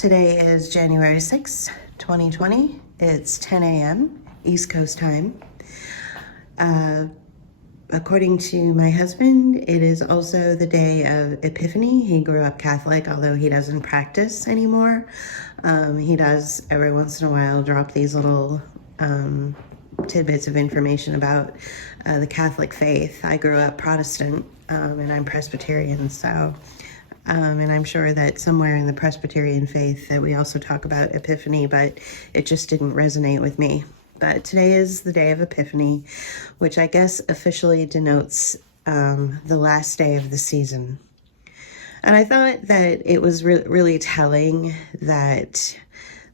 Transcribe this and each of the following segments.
Today is January 6th, 2020. It's 10 a.m. East Coast time. According to my husband, it is also the day of Epiphany. He grew up Catholic, although he doesn't practice anymore. He does every once in a while drop these little tidbits of information about the Catholic faith. I grew up Protestant, and I'm Presbyterian, so and I'm sure that somewhere in the Presbyterian faith that we also talk about Epiphany, but it just didn't resonate with me. But today is the day of Epiphany, which I guess officially denotes the last day of the season. And I thought that it was really telling that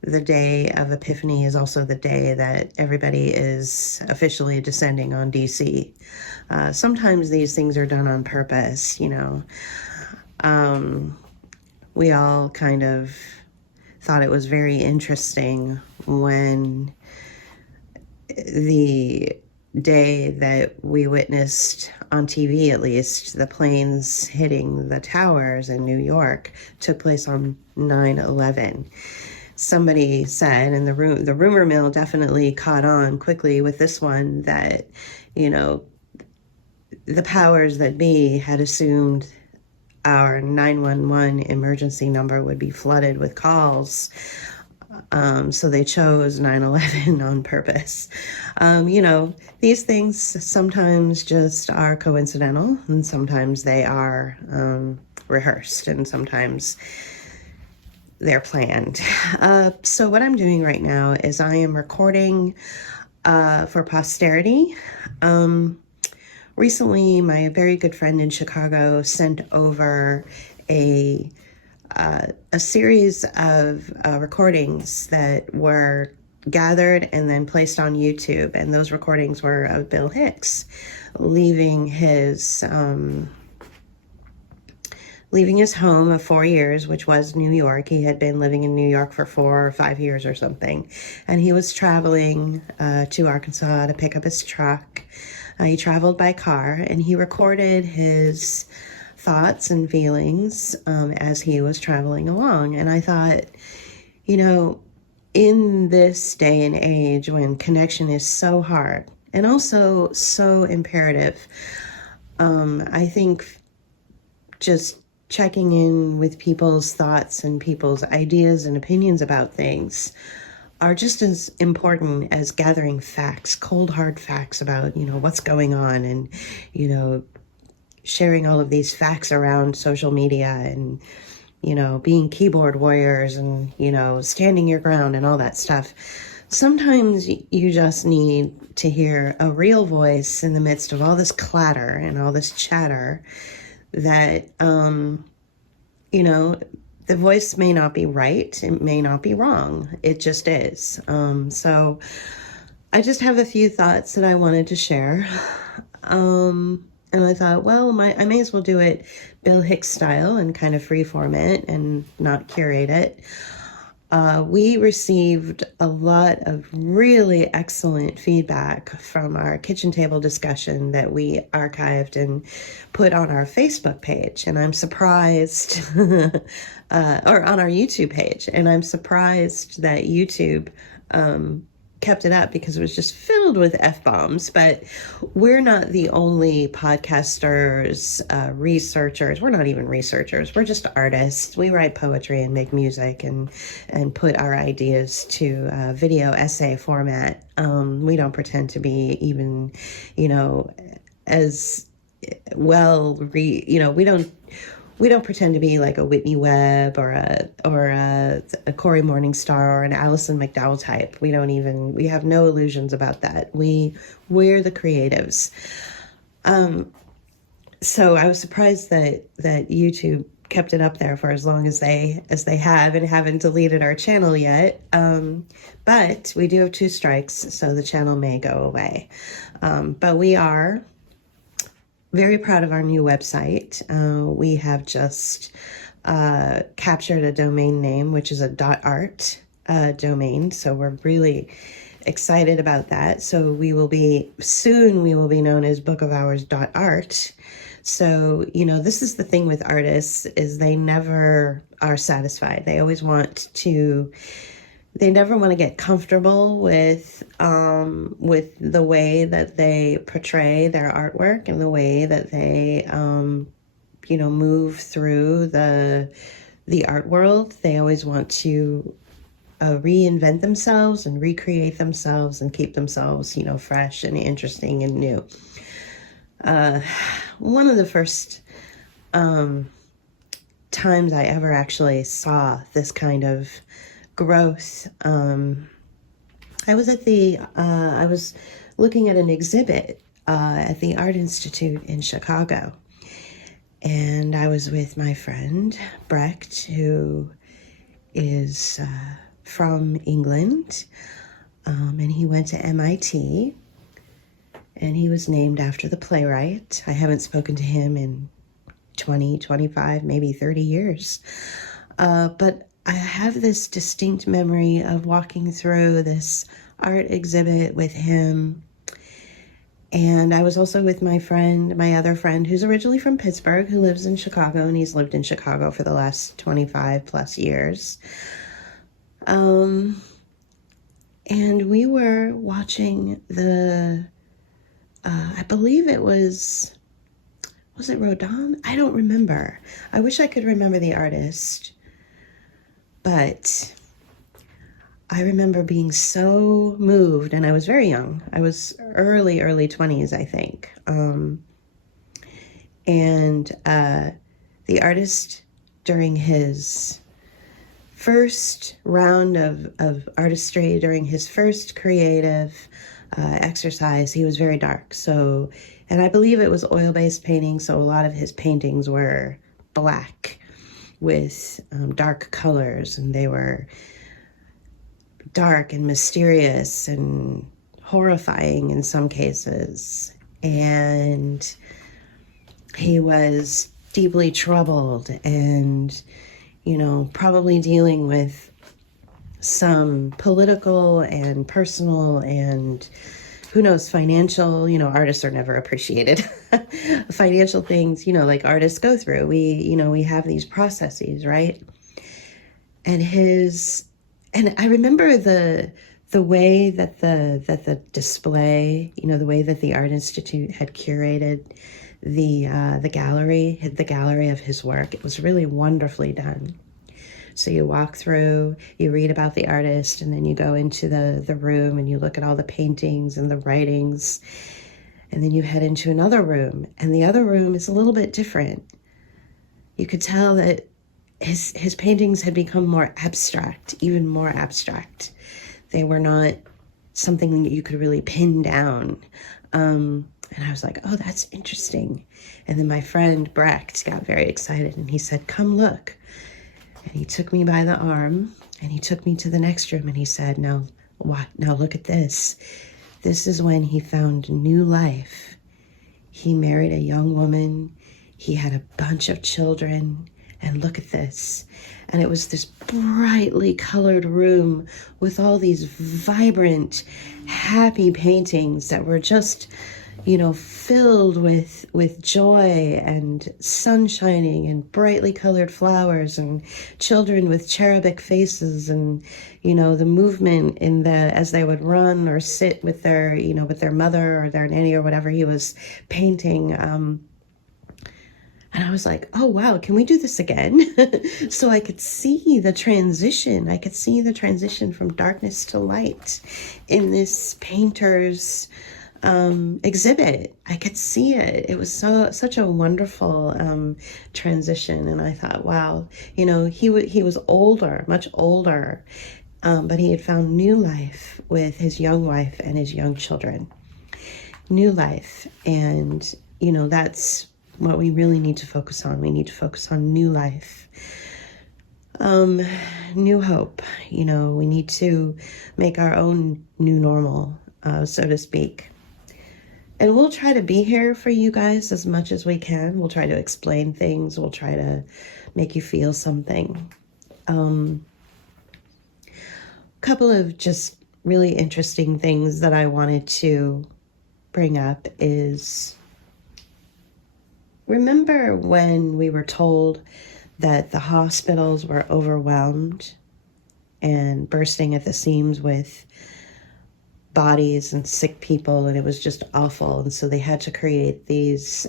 the day of Epiphany is also the day that everybody is officially descending on DC. Sometimes these things are done on purpose, you know. We all kind of thought it was very interesting when the day that we witnessed on TV, at least, the planes hitting the towers in New York took place on 9/11. Somebody said, and the rumor mill definitely caught on quickly with this one, that, you know, the powers that be had assumed our 911 emergency number would be flooded with calls. So they chose 9/11 on purpose. You know, these things sometimes just are coincidental, and sometimes they are rehearsed, and sometimes they're planned. So what I'm doing right now is I am recording for posterity. Recently, my very good friend in Chicago sent over a series of recordings that were gathered and then placed on YouTube, and those recordings were of Bill Hicks leaving his home of 4 years, which was New York. He had been living in New York for 4 or 5 years or something, and he was traveling to Arkansas to pick up his truck. He traveled by car, and he recorded his thoughts and feelings as he was traveling along. And I thought, you know, in this day and age when connection is so hard and also so imperative, I think just checking in with people's thoughts and people's ideas and opinions about things are just as important as gathering facts, cold hard facts about, you know, what's going on, and, you know, sharing all of these facts around social media, and, you know, being keyboard warriors, and, you know, standing your ground and all that stuff. Sometimes you just need to hear a real voice in the midst of all this clatter and all this chatter that, you know, the voice may not be right, it may not be wrong, it just is. So I just have a few thoughts that I wanted to share. And I thought, well, I may as well do it Bill Hicks style and kind of freeform it and not curate it. We received a lot of really excellent feedback from our kitchen table discussion that we archived and put on our Facebook page. And I'm surprised, or on our YouTube page, and I'm surprised that YouTube kept it up, because it was just filled with F-bombs. But we're not the only podcasters, researchers. We're not even researchers. We're just artists. We write poetry and make music and put our ideas to video essay format. We don't pretend to be even, you know, as well, you know, we don't pretend to be like a Whitney Webb or a Corey Morningstar or an Alison McDowell type. We have no illusions about that. We're the creatives. So I was surprised that YouTube kept it up there for as long as they have, and haven't deleted our channel yet. But we do have 2 strikes, so the channel may go away. But we are very proud of our new website. We have just captured a domain name, which is a .art domain. So we're really excited about that. So we will be known as bookofhours.art. So, this is the thing with artists is they never are satisfied. They never want to get comfortable with the way that they portray their artwork and the way that they move through the art world. They always want to reinvent themselves and recreate themselves and keep themselves, fresh and interesting and new. One of the first times I ever actually saw this kind of growth, I was looking at an exhibit at the Art Institute in Chicago. And I was with my friend, Brecht, who is from England, and he went to MIT, and he was named after the playwright. I haven't spoken to him in 20, 25, maybe 30 years. But I have this distinct memory of walking through this art exhibit with him. And I was also with my other friend, who's originally from Pittsburgh, who lives in Chicago, and he's lived in Chicago for the last 25 plus years. And we were watching I believe it was it Rodin? I don't remember. I wish I could remember the artist, but I remember being so moved, and I was very young. I was early 20s, I think. And the artist, during his first round of artistry, during his first creative exercise, he was very dark. So, and I believe it was oil-based painting, so a lot of his paintings were black with dark colors, and they were dark and mysterious and horrifying in some cases. And he was deeply troubled and, probably dealing with some political and personal and, who knows, financial, artists are never appreciated. Financial things, like artists go through. We have these processes, right? And I remember the way that the display, the way that the Art Institute had curated the gallery of his work. It was really wonderfully done. So you walk through, you read about the artist, and then you go into the room and you look at all the paintings and the writings, and then you head into another room, and the other room is a little bit different. You could tell that his paintings had become more abstract, even more abstract. They were not something that you could really pin down. And I was like, oh, that's interesting. And then my friend Brecht got very excited, and he said, come look. And he took me by the arm, and he took me to the next room, and he said, now look at this. This is when he found new life. He married a young woman. He had a bunch of children. And look at this. And it was this brightly colored room with all these vibrant, happy paintings that were just, filled with joy and sun shining and brightly colored flowers and children with cherubic faces and, the movement as they would run or sit with their mother or their nanny or whatever he was painting. And I was like, oh, wow, can we do this again? So I could see the transition. I could see the transition from darkness to light in this painter's exhibit. I could see it. It was such a wonderful transition. And I thought, wow, he was older, much older, but he had found new life with his young wife and his young children. New life. And, that's what we really need to focus on. We need to focus on new life, new hope. We need to make our own new normal, so to speak. And we'll try to be here for you guys as much as we can. We'll try to explain things. We'll try to make you feel something. A couple of just really interesting things that I wanted to bring up is Remember when we were told that the hospitals were overwhelmed and bursting at the seams with bodies and sick people, and it was just awful, and so they had to create these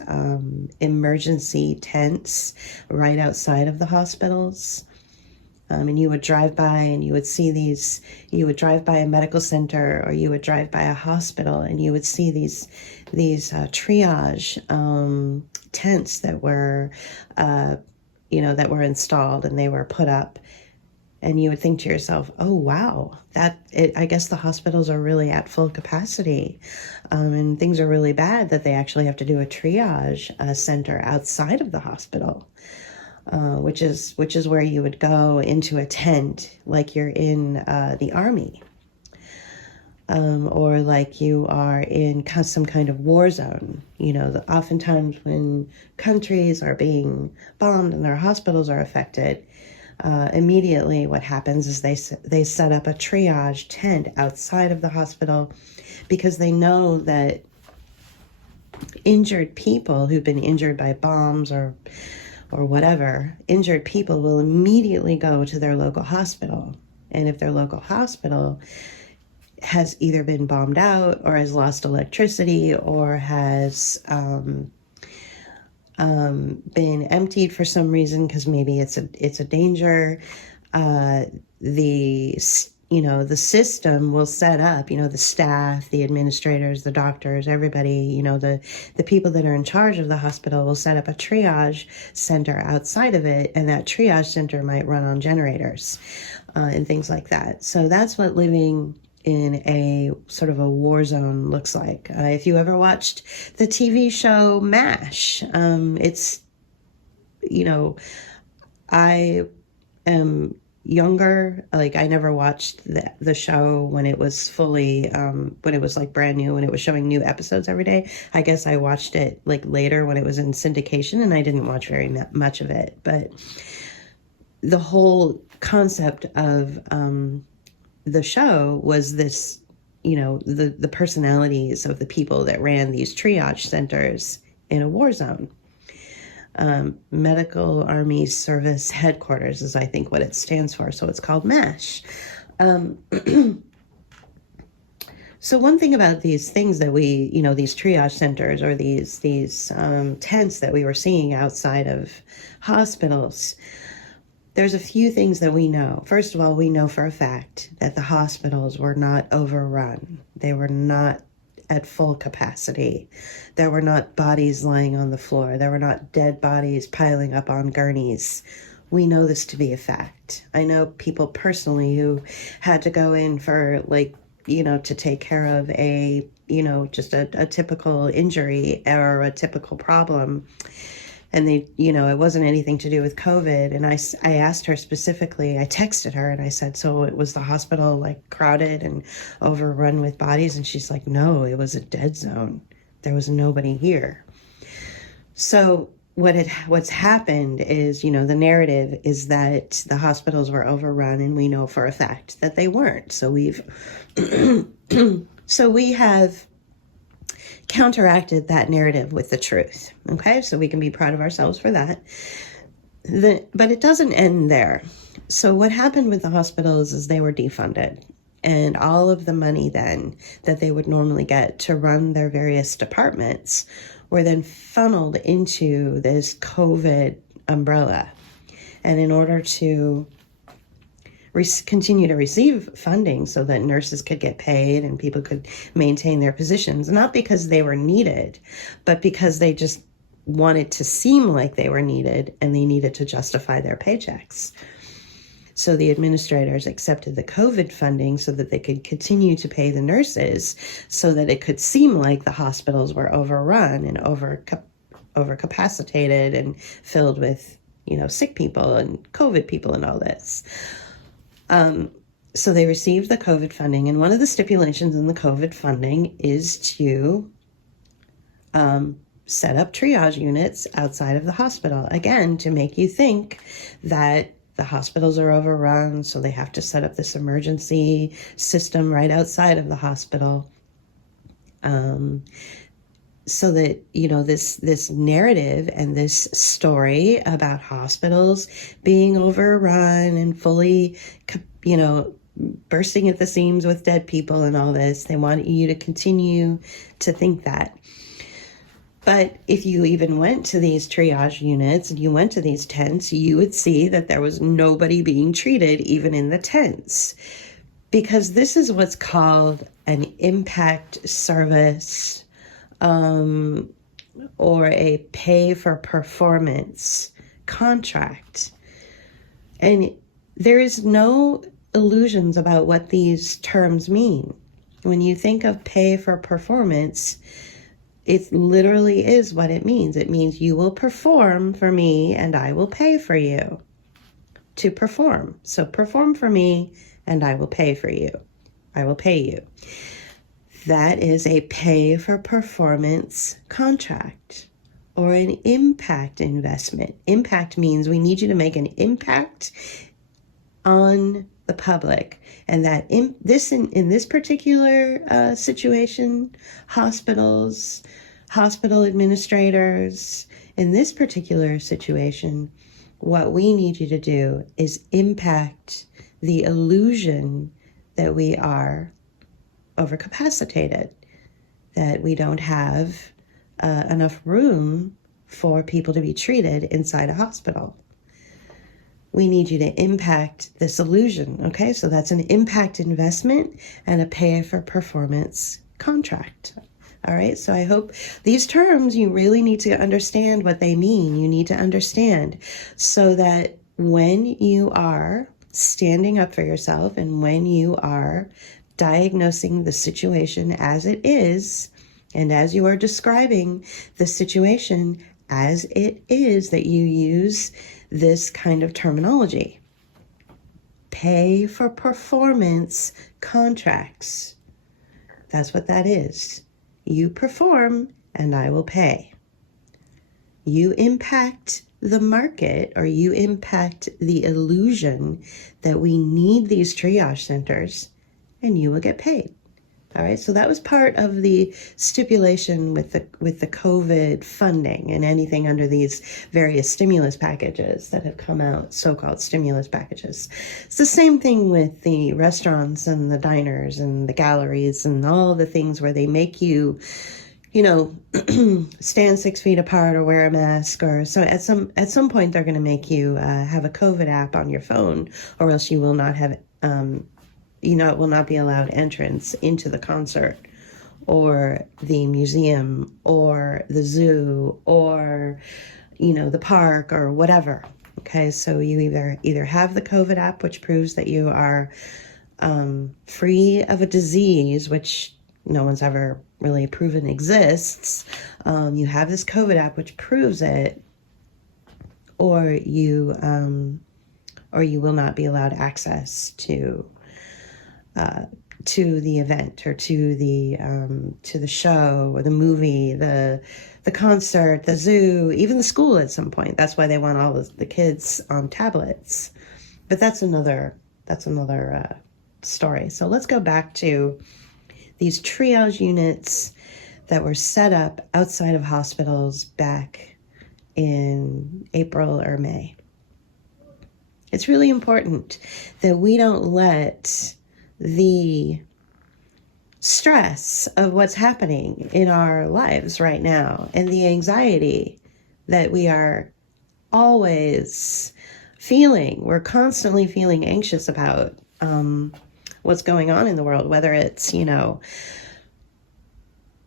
emergency tents right outside of the hospitals, and you would drive by and you would see these, you would drive by a medical center or you would drive by a hospital and you would see these triage tents that were that were installed, and they were put up. And you would think to yourself, oh, wow, I guess the hospitals are really at full capacity, and things are really bad that they actually have to do a triage center outside of the hospital, which is where you would go into a tent like you're in the army, or like you are in some kind of war zone. Oftentimes when countries are being bombed and their hospitals are affected, immediately what happens is they set up a triage tent outside of the hospital, because they know that injured people who've been injured by bombs or whatever, injured people will immediately go to their local hospital. And if their local hospital has either been bombed out or has lost electricity or has been emptied for some reason, because maybe it's a danger, the system will set up, the staff, the administrators, the doctors, everybody, the people that are in charge of the hospital will set up a triage center outside of it, and that triage center might run on generators and things like that. So that's what living in a sort of a war zone looks like. If you ever watched the TV show MASH, it's, I am younger. Like, I never watched the show when it was fully, when it was like brand new, when it was showing new episodes every day. I guess I watched it like later when it was in syndication, and I didn't watch very much of it. But the whole concept of the show was this, the personalities of the people that ran these triage centers in a war zone. Medical Army Service Headquarters is, I think, what it stands for. So it's called MASH. So one thing about these things that we, these triage centers or these tents that we were seeing outside of hospitals, there's a few things that we know. First of all, we know for a fact that the hospitals were not overrun. They were not at full capacity. There were not bodies lying on the floor. There were not dead bodies piling up on gurneys. We know this to be a fact. I know people personally who had to go in for to take care of a, just a typical injury or a typical problem. And they, it wasn't anything to do with COVID. And I asked her specifically, I texted her and I said, so it was the hospital like crowded and overrun with bodies? And she's like, no, it was a dead zone. There was nobody here. So what's happened is, the narrative is that the hospitals were overrun, and we know for a fact that they weren't. So we have counteracted that narrative with the truth. Okay, so we can be proud of ourselves for that. But it doesn't end there. So what happened with the hospitals is they were defunded, and all of the money then that they would normally get to run their various departments were then funneled into this COVID umbrella. And in order to continue to receive funding so that nurses could get paid and people could maintain their positions, not because they were needed, but because they just wanted to seem like they were needed and they needed to justify their paychecks. So the administrators accepted the COVID funding so that they could continue to pay the nurses, so that it could seem like the hospitals were overrun and overcapacitated and filled with, sick people and COVID people and all this. So they received the COVID funding, and one of the stipulations in the COVID funding is to set up triage units outside of the hospital, again, to make you think that the hospitals are overrun, so they have to set up this emergency system right outside of the hospital. so that, this narrative and this story about hospitals being overrun and fully, bursting at the seams with dead people and all this, they want you to continue to think that. But if you even went to these triage units and you went to these tents, you would see that there was nobody being treated even in the tents. Because this is what's called an impact service, or a pay for performance contract. And there is no illusions about what these terms mean. When you think of pay for performance, it literally is what it means. It means you will perform for me and I will pay for you to perform. So perform for me and I will pay for you. I will pay you. That is a pay for performance contract or an impact investment. Impact means we need you to make an impact on the public. And that in this particular situation, hospitals, hospital administrators, in this particular situation, what we need you to do is impact the illusion that we are overcapacitated, that we don't have enough room for people to be treated inside a hospital. We need you to impact this illusion, okay? So that's an impact investment and a pay for performance contract. All right, so I hope these terms, you really need to understand what they mean. You need to understand so that when you are standing up for yourself and when you are diagnosing the situation as it is, and as you are describing the situation as it is, that you use this kind of terminology. Pay for performance contracts. That's what that is. You perform and I will pay. You impact the market, or you impact the illusion that we need these triage centers and you will get paid. All right, so that was part of the stipulation with the COVID funding and anything under these various stimulus packages that have come out, so-called stimulus packages. It's the same thing with the restaurants and the diners and the galleries and all the things where they make you, stand 6 feet apart or wear a mask, or so at some point they're going to make you have a COVID app on your phone, or else you will not have it will not be allowed entrance into the concert or the museum or the zoo or, the park or whatever. Okay, so you either have the COVID app, which proves that you are free of a disease, which no one's ever really proven exists. You have this COVID app, which proves it, or you will not be allowed access to the event or to the show or the movie, the concert, the zoo, even the school at some point. That's why they want all the kids on tablets. But that's another story. So let's go back to these triage units that were set up outside of hospitals back in April or May. It's really important that we don't let the stress of what's happening in our lives right now and the anxiety that we are always feeling, we're constantly feeling anxious about what's going on in the world, whether it's,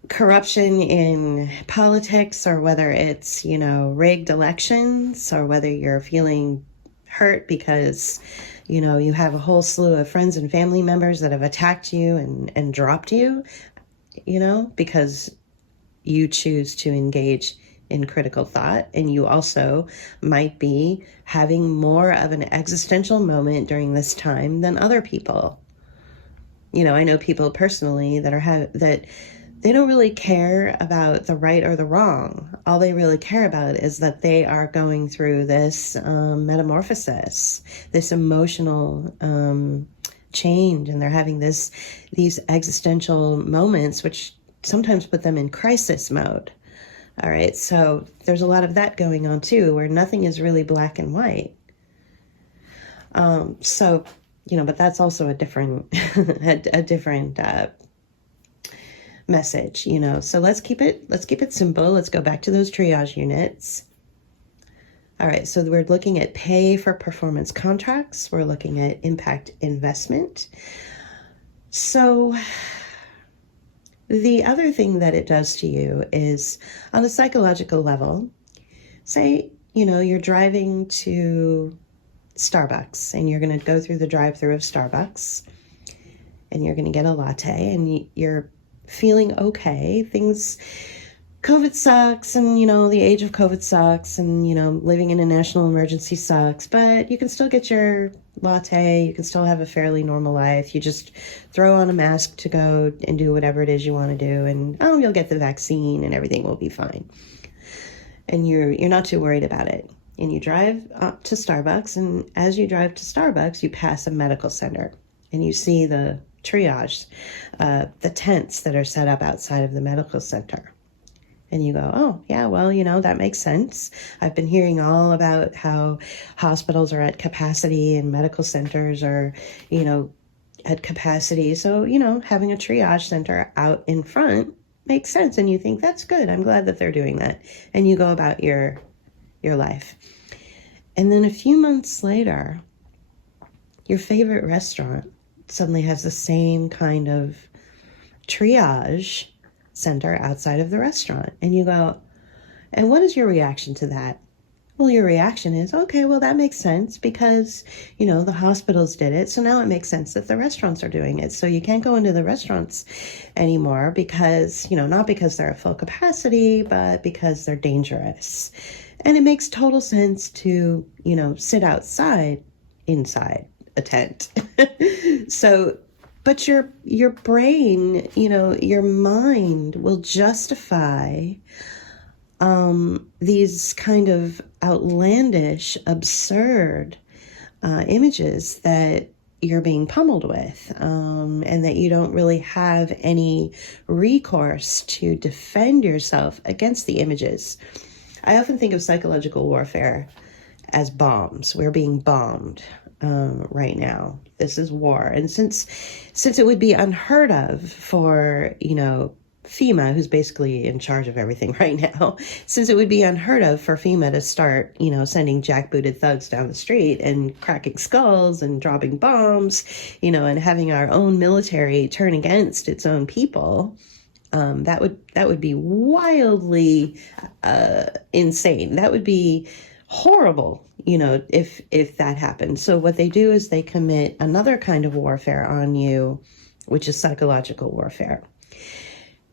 corruption in politics, or whether it's, rigged elections, or whether you're feeling hurt because you have a whole slew of friends and family members that have attacked you and dropped you, because you choose to engage in critical thought. And you also might be having more of an existential moment during this time than other people. I know people personally that they don't really care about the right or the wrong. All they really care about is that they are going through this metamorphosis, this emotional change, and they're having these existential moments, which sometimes put them in crisis mode. All right, so there's a lot of that going on too, where nothing is really black and white. So, but that's also a different, a different message, So let's keep it simple. Let's go back to those triage units. All right, so we're looking at pay for performance contracts. We're looking at impact investment. So the other thing that it does to you is on a psychological level, say, you're driving to Starbucks and you're going to go through the drive-thru of Starbucks and you're going to get a latte and you're feeling okay. COVID sucks and, the age of COVID sucks and, living in a national emergency sucks, but you can still get your latte. You can still have a fairly normal life. You just throw on a mask to go and do whatever it is you want to do. And, you'll get the vaccine and everything will be fine. And you're not too worried about it. And you drive up to Starbucks. And as you drive to Starbucks, you pass a medical center and you see the triage, the tents that are set up outside of the medical center. And you go, oh, yeah, well, that makes sense. I've been hearing all about how hospitals are at capacity and medical centers are, at capacity. So, having a triage center out in front makes sense. And you think, that's good. I'm glad that they're doing that. And you go about your life. And then a few months later, your favorite restaurant suddenly has the same kind of triage center outside of the restaurant. And you go, and what is your reaction to that? Well, your reaction is, okay, well, that makes sense because, the hospitals did it. So now it makes sense that the restaurants are doing it. So you can't go into the restaurants anymore because, not because they're at full capacity, but because they're dangerous. And it makes total sense to, sit inside a tent. So, but your brain, your mind will justify these kind of outlandish, absurd images that you're being pummeled with, and that you don't really have any recourse to defend yourself against the images. I often think of psychological warfare as bombs. We're being bombed right now. This is war. And since it would be unheard of for, FEMA, who's basically in charge of everything right now, since it would be unheard of for FEMA to start, sending jackbooted thugs down the street and cracking skulls and dropping bombs, and having our own military turn against its own people, that would be wildly insane. That would be horrible, if that happened. So what they do is they commit another kind of warfare on you, which is psychological warfare.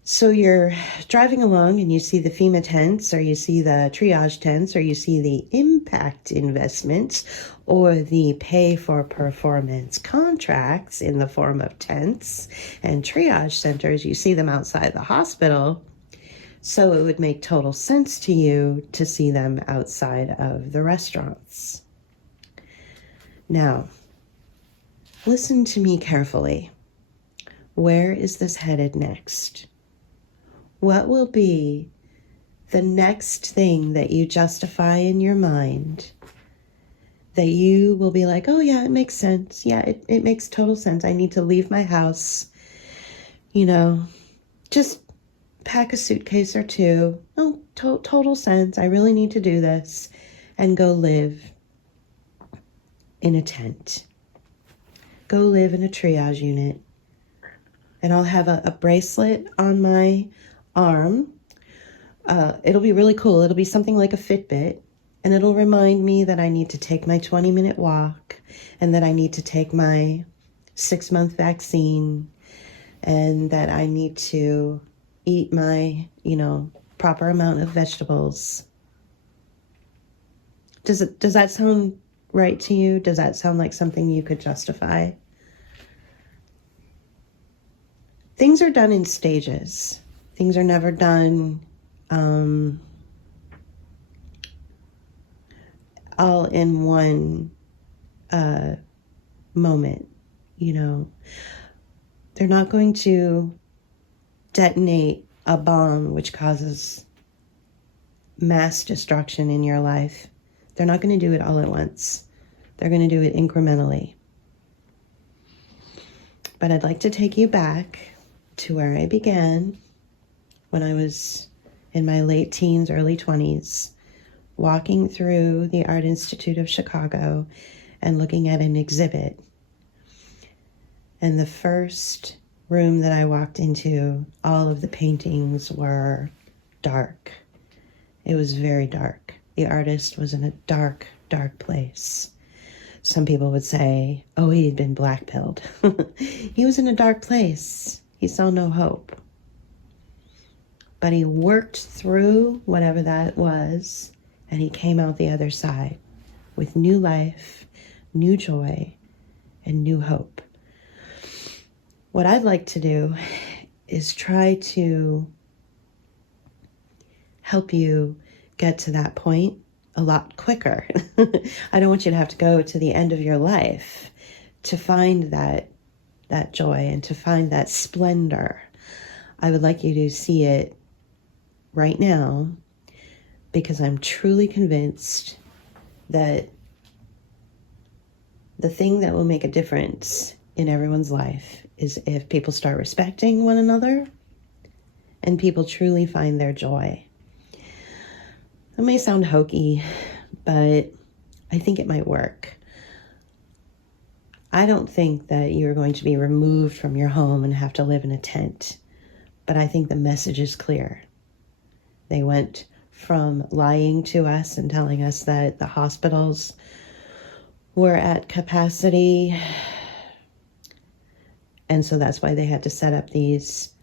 So you're driving along and you see the FEMA tents, or you see the triage tents, or you see the impact investments, or the pay for performance contracts in the form of tents and triage centers. You see them outside the hospital. So it would make total sense to you to see them outside of the restaurants. Now, listen to me carefully. Where is this headed next? What will be the next thing that you justify in your mind that you will be like, oh yeah, it makes sense. Yeah, it makes total sense. I need to leave my house, just pack a suitcase or two. Oh, total sense. I really need to do this and go live in a tent. Go live in a triage unit. And I'll have a bracelet on my arm. It'll be really cool. It'll be something like a Fitbit. And it'll remind me that I need to take my 20-minute walk and that I need to take my 6-month vaccine and that I need to eat my, proper amount of vegetables. Does that sound right to you? Does that sound like something you could justify? Things are done in stages. Things are never done all in one moment, They're not going to detonate a bomb which causes mass destruction in your life. They're not going to do it all at once. They're going to do it incrementally. But I'd like to take you back to where I began when I was in my late teens, early 20s, walking through the Art Institute of Chicago and looking at an exhibit. And the first room that I walked into, all of the paintings were dark. It was very dark. The artist was in a dark, dark place. Some people would say, oh, he'd been black-pilled. He was in a dark place. He saw no hope. But he worked through whatever that was, and he came out the other side with new life, new joy, and new hope. What I'd like to do is try to help you get to that point a lot quicker. I don't want you to have to go to the end of your life to find that joy and to find that splendor. I would like you to see it right now, because I'm truly convinced that the thing that will make a difference in everyone's life is if people start respecting one another and people truly find their joy. It may sound hokey, but I think it might work. I don't think that you're going to be removed from your home and have to live in a tent, but I think the message is clear. They went from lying to us and telling us that the hospitals were at capacity, and so that's why they had to set up these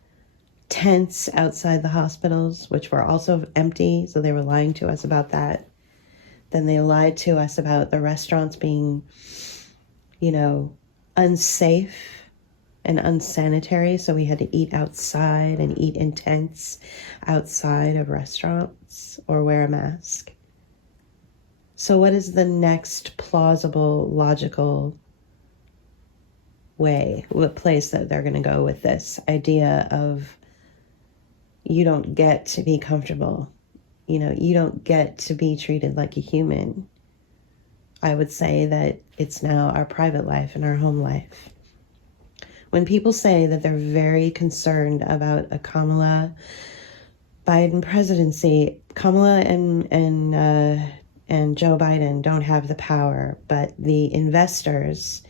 tents outside the hospitals, which were also empty, so they were lying to us about that. Then they lied to us about the restaurants being, unsafe and unsanitary, so we had to eat outside and eat in tents outside of restaurants or wear a mask. So what is the next plausible, logical place that they're going to go with this idea of you don't get to be comfortable? You don't get to be treated like a human. I would say that it's now our private life and our home life. When people say that they're very concerned about a Kamala Biden presidency, Kamala and Joe Biden don't have the power, but the investors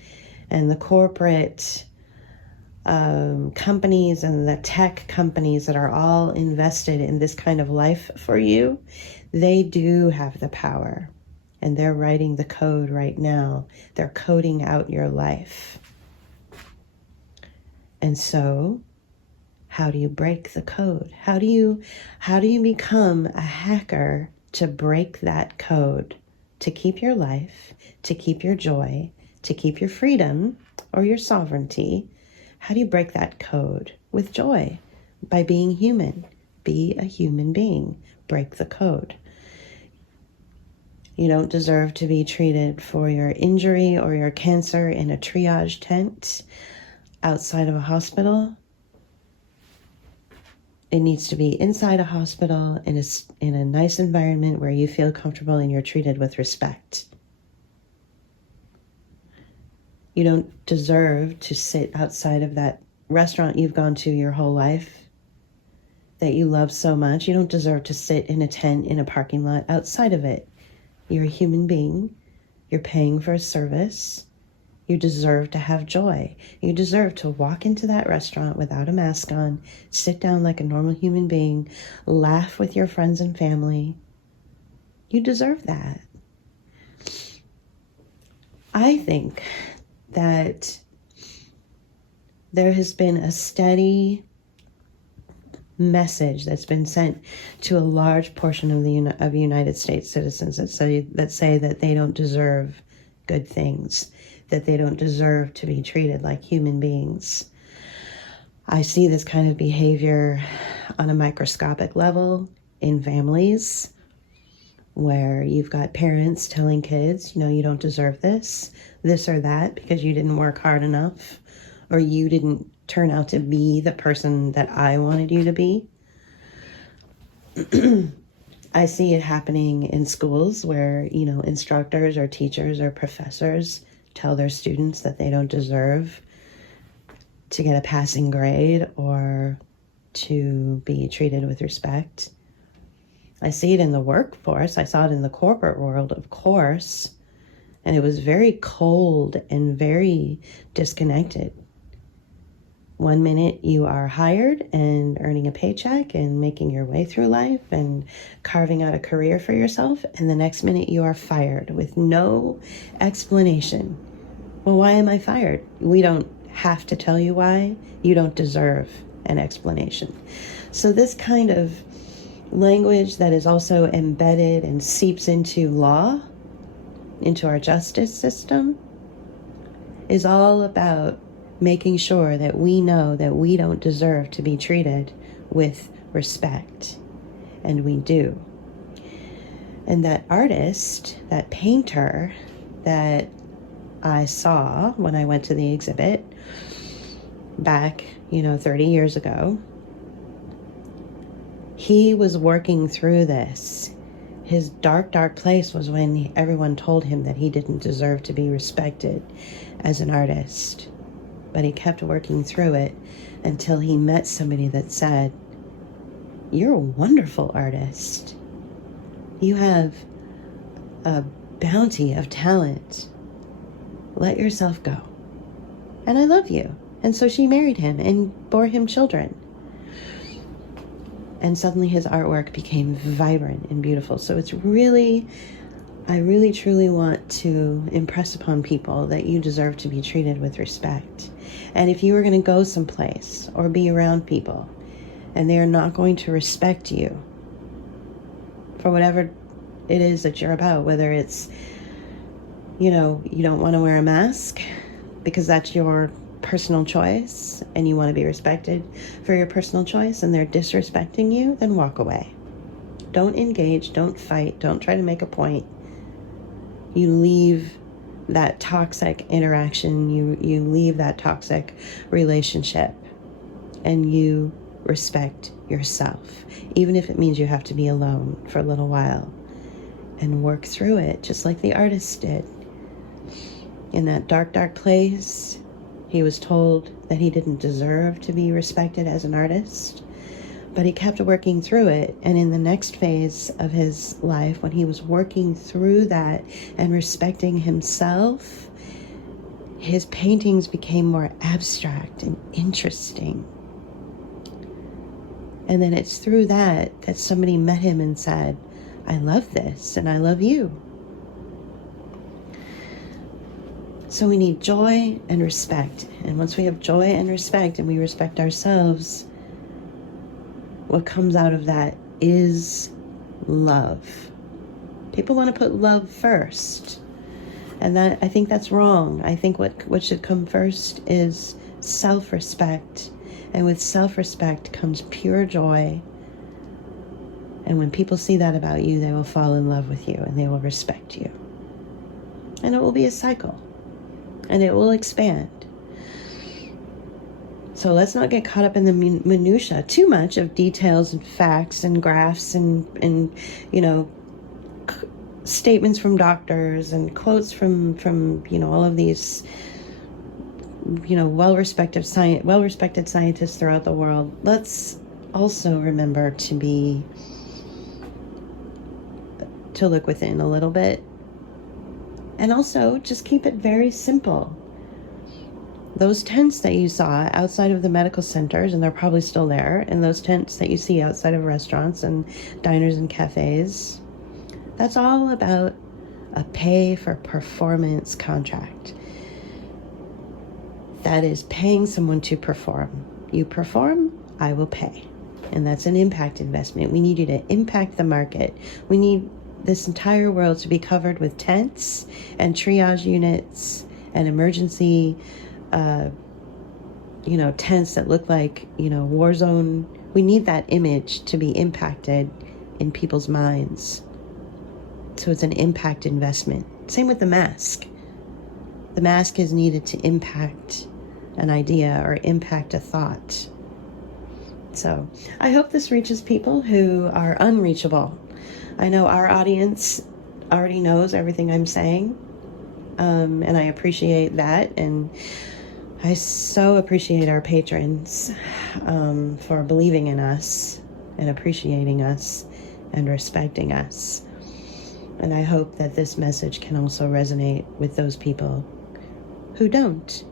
and the corporate companies and the tech companies that are all invested in this kind of life for you, they do have the power. And they're writing the code right now. They're coding out your life. And so, how do you break the code? How do you become a hacker to break that code, to keep your life, to keep your joy, to keep your freedom or your sovereignty? How do you break that code? With joy, by being human. Be a human being. Break the code. You don't deserve to be treated for your injury or your cancer in a triage tent outside of a hospital. It needs to be inside a hospital in a nice environment where you feel comfortable and you're treated with respect. You don't deserve to sit outside of that restaurant you've gone to your whole life that you love so much. You don't deserve to sit in a tent in a parking lot outside of it. You're a human being. You're paying for a service. You deserve to have joy. You deserve to walk into that restaurant without a mask on, sit down like a normal human being, laugh with your friends and family. You deserve that. I think that there has been a steady message that's been sent to a large portion of the United States citizens that say that they don't deserve good things, that they don't deserve to be treated like human beings. I see this kind of behavior on a microscopic level in families where you've got parents telling kids, you don't deserve this or that because you didn't work hard enough, or you didn't turn out to be the person that I wanted you to be. I see it happening in schools where, instructors or teachers or professors tell their students that they don't deserve to get a passing grade or to be treated with respect. I see it in the workforce. I saw it in the corporate world, of course, and it was very cold and very disconnected. One minute you are hired and earning a paycheck and making your way through life and carving out a career for yourself, and the next minute you are fired with no explanation. Well, why am I fired? We don't have to tell you why. You don't deserve an explanation. So this kind of language that is also embedded and seeps into law, into our justice system, is all about making sure that we know that we don't deserve to be treated with respect. And we do. And that artist, that painter that I saw when I went to the exhibit back, 30 years ago, he was working through this. His dark, dark place was when everyone told him that he didn't deserve to be respected as an artist. But he kept working through it until he met somebody that said, "You're a wonderful artist. You have a bounty of talent. Let yourself go. And I love you." And so she married him and bore him children. And suddenly his artwork became vibrant and beautiful. So I really truly want to impress upon people that you deserve to be treated with respect. And if you are going to go someplace or be around people and they are not going to respect you for whatever it is that you're about, whether it's, you don't want to wear a mask because that's your personal choice and you want to be respected for your personal choice, and they're disrespecting you, then walk away. Don't engage, don't fight, don't try to make a point. You leave that toxic interaction, you leave that toxic relationship, and you respect yourself, even if it means you have to be alone for a little while and work through it, just like the artist did. In that dark, dark place, he was told that he didn't deserve to be respected as an artist, but he kept working through it. And in the next phase of his life, when he was working through that and respecting himself, his paintings became more abstract and interesting. And then it's through that somebody met him and said, "I love this and I love you." So we need joy and respect. And once we have joy and respect and we respect ourselves, what comes out of that is love. People want to put love first. And I think that's wrong. I think what should come first is self-respect. And with self-respect comes pure joy. And when people see that about you, they will fall in love with you and they will respect you. And it will be a cycle. And it will expand. So let's not get caught up in the minutia too much of details and facts and graphs and statements from doctors and quotes from all of these well-respected scientists throughout the world. Let's also remember to look within a little bit. And also, just keep it very simple. Those tents that you saw outside of the medical centers, and they're probably still there, and those tents that you see outside of restaurants and diners and cafes, that's all about a pay-for-performance contract. That is paying someone to perform. You perform, I will pay. And that's an impact investment. We need you to impact the market. We need this entire world to be covered with tents and triage units and emergency, tents that look like, war zone. We need that image to be impacted in people's minds. So it's an impact investment. Same with the mask. The mask is needed to impact an idea or impact a thought. So I hope this reaches people who are unreachable. I know our audience already knows everything I'm saying, and I appreciate that. And I so appreciate our patrons for believing in us and appreciating us and respecting us. And I hope that this message can also resonate with those people who don't.